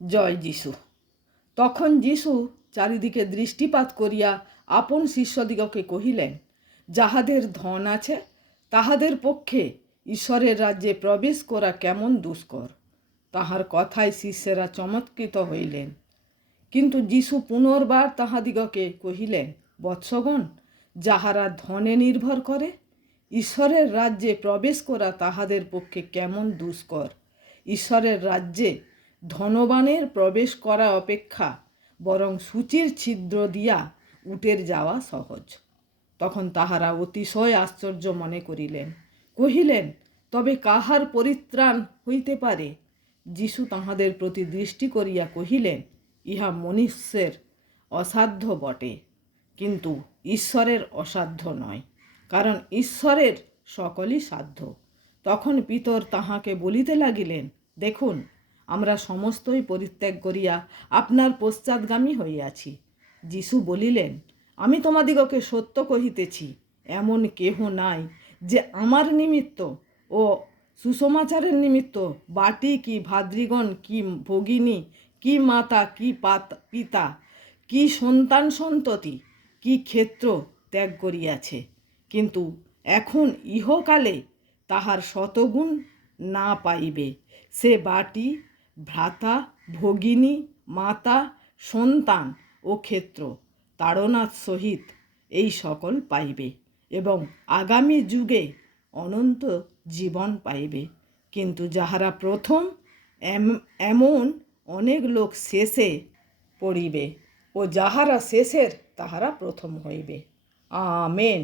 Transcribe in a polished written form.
জয় যিশু। তখন যিশু চারিদিকে দৃষ্টিপাত করিয়া আপন শিষ্যদিগকে কহিলেন, যাহাদের ধন আছে তাহাদের পক্ষে ঈশ্বরের রাজ্যে প্রবেশ করা কেমন দুষ্কর। তাহার কথায় শিষ্যেরা চমৎকৃত হইলেন। কিন্তু যিশু পুনর্বার তাহাদিগকে কহিলেন, বৎসগণ, যাহারা ধনে নির্ভর করে ঈশ্বরের রাজ্যে প্রবেশ করা তাহাদের পক্ষে কেমন দুষ্কর। ঈশ্বরের রাজ্যে ধনবানের প্রবেশ করা অপেক্ষা বরং সূচির ছিদ্র দিয়া উটের যাওয়া সহজ। তখন তাহারা অতিশয় আশ্চর্য মনে করিলেন, কহিলেন, তবে কাহার পরিত্রাণ হইতে পারে? যিশু তাহাদের প্রতি দৃষ্টি করিয়া কহিলেন, ইহা মনুষ্যের অসাধ্য বটে, কিন্তু ঈশ্বরের অসাধ্য নয়, কারণ ঈশ্বরের সকলই সাধ্য। তখন পিতর তাহাকে বলিতে লাগিলেন, দেখুন, আমরা সমস্তই পরিত্যাগ করিয়া আপনার পশ্চাৎগামী হইয়াছি। যিশু বলিলেন, আমি তোমাদিগকে সত্য কহিতেছি, এমন কেহ নাই যে আমার নিমিত্ত ও সুসমাচারের নিমিত্ত বাটি কি ভাতৃগণ কি ভগিনী কি মাতা কি পিতা কি সন্তান সন্ততি কি ক্ষেত্র ত্যাগ করিয়াছে, কিন্তু এখন ইহকালে তাহার শতগুণ না পাইবে, সে বাটি ভ্রাতা ভগিনী মাতা সন্তান ও ক্ষেত্র তাড়নার সহিত এই সকল পাইবে এবং আগামী যুগে অনন্ত জীবন পাইবে। কিন্তু যাহারা প্রথম এমন অনেক লোক শেষে পড়িবে, ও যাহারা শেষের তাহারা প্রথম হইবে। আমেন।